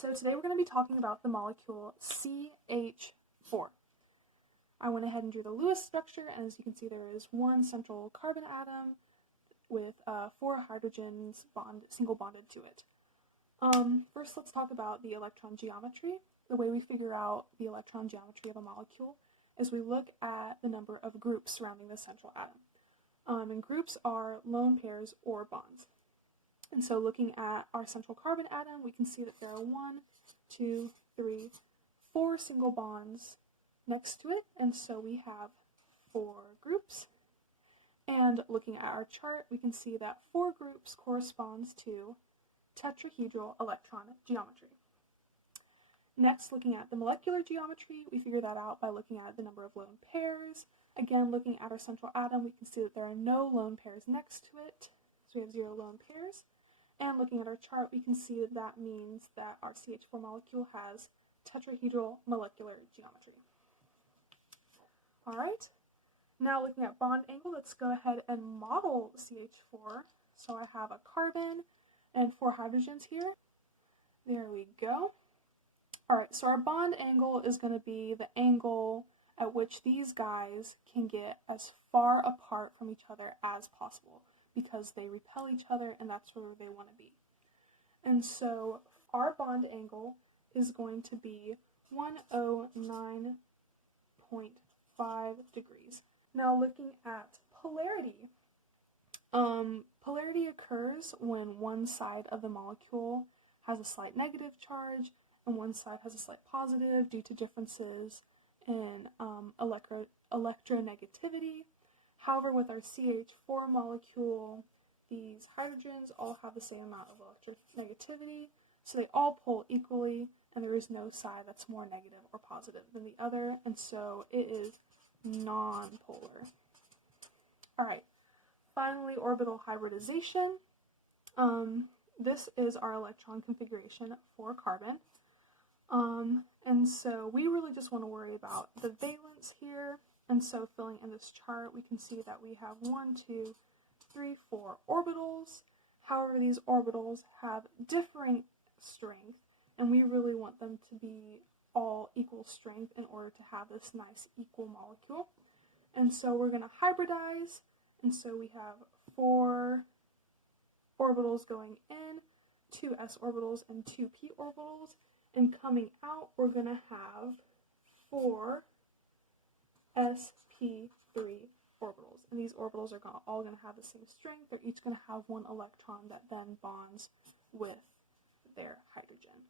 so today we're going to be talking about the molecule CH4. I went ahead and drew the Lewis structure, and as you can see there is one central carbon atom with 4 hydrogens single bonded to it. First let's talk about the electron geometry. The way we figure out the electron geometry of a molecule is we look at the number of groups surrounding the central atom. And groups are lone pairs or bonds. And so looking at our central carbon atom, we can see that there are 1, 2, 3, 4 single bonds next to it, and so we have 4 groups. And looking at our chart, we can see that 4 groups corresponds to tetrahedral electron geometry. Next, looking at the molecular geometry, we figure that out by looking at the number of lone pairs. Again, looking at our central atom, we can see that there are no lone pairs next to it, so we have 0 lone pairs. And looking at our chart, we can see that that means that our CH4 molecule has tetrahedral molecular geometry. Alright, now looking at bond angle, let's go ahead and model CH4. So I have a carbon and 4 hydrogens here. There we go. Alright, so our bond angle is going to be the angle at which these guys can get as far apart from each other as possible, because they repel each other and that's where they want to be. And so our bond angle is going to be 109.5 degrees. Now looking at polarity. Polarity occurs when one side of the molecule has a slight negative charge and one side has a slight positive due to differences in electronegativity. However, with our CH4 molecule, these hydrogens all have the same amount of electronegativity, so they all pull equally, and there is no side that's more negative or positive than the other, and so it is non-polar. Alright, finally, orbital hybridization. This is our electron configuration for carbon. And so we really just want to worry about the valence here. And so filling in this chart, we can see that we have 1, 2, 3, 4 orbitals. However, these orbitals have differing strength, and we really want them to be all equal strength in order to have this nice equal molecule. And so we're going to hybridize, and so we have 4 orbitals going in, 2 s orbitals and 2 p orbitals, and coming out we're going to have 4 sp3 orbitals, and these orbitals are all going to have the same strength. They're each going to have 1 electron that then bonds with their hydrogen.